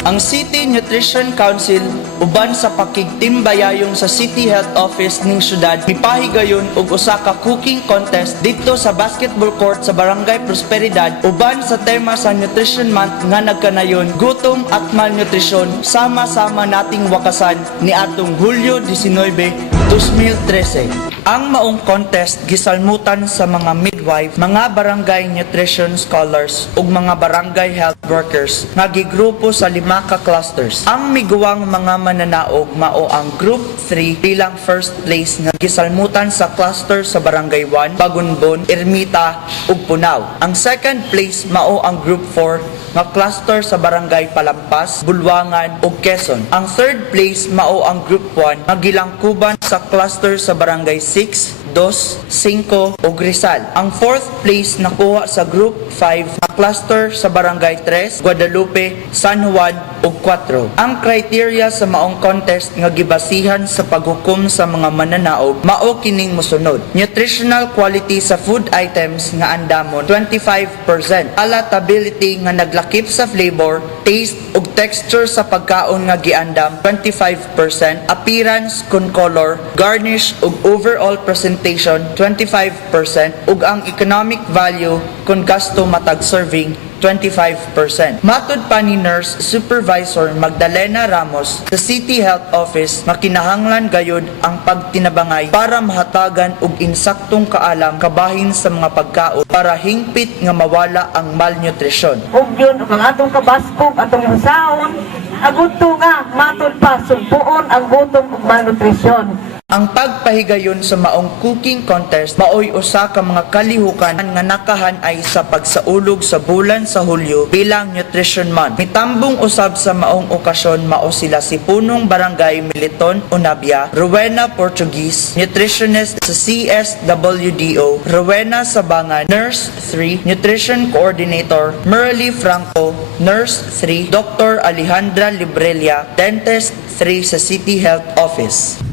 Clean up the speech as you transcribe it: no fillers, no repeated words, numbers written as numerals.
Ang City Nutrition Council uban sa pakigtimbayayong sa City Health Office ning syudad mipahigayon og usa ka cooking contest didto sa basketball court sa Barangay Prosperidad uban sa tema sa Nutrition Month nga nagkanayon gutom at malnutrisyon sama-sama nating wakasan ni atong Hulyo 19, 2013. Ang maong contest gisalmutan sa mga midwife, mga barangay nutrition scholars ug mga barangay health workers nga gigrupo sa 5 ka clusters. Ang miguwang mga mananaog mao ang Group 3 bilang first place nga gisalmutan sa cluster sa Barangay 1, Bagunbon, Ermita ug Punaw. Ang second place mao ang Group 4 nga cluster sa Barangay Palampas, Bulwangan ug Quezon. Ang third place mao ang Group 1 nga gilangkuban sa cluster sa Barangay 6, 2, 5 ug Rizal. Ang fourth place nakuha sa Group 5 na cluster sa Barangay 3, Guadalupe, San Juan ug 4. Ang criteria sa maong contest nga gibasihan sa paghukom sa mga mananaog mao kining mosunod: nutritional quality sa food items nga andamon 25%, palatability nga naglakip sa flavor, taste ug texture sa pagkaon nga giandam 25%, appearance kun color, garnish ug overall presentation 25% ug ang economic value kun gasto matag serving 25%. Matud pa ni Nurse Supervisor Magdalena Ramos sa City Health Office nga kinahanglan gayud ang pagtinabangay para mahatagan og insaktong kaalam kabahin sa mga pagkaon para hingpit nga mawala ang malnutrisyon. Ug yun ang atong kabaskog, atong husaon, aguto nga matud pa sumpuon ang gutom ug malnutrisyon. Ang pagpahigayon sa maong cooking contest maoy usa ka mga kalihukan nga nakahan ay sa pagsaulog sa bulan sa Hulyo bilang Nutrition Month. Mitambong usab sa maong okasyon mao sila si Punong Barangay Militon Unabia, Rowena Portuguese, nutritionist sa CSWDO, Rowena Sabangan, Nurse 3, Nutrition Coordinator, Merly Franco, Nurse 3, Dr. Alejandra Librelia, Dentist 3 sa City Health Office.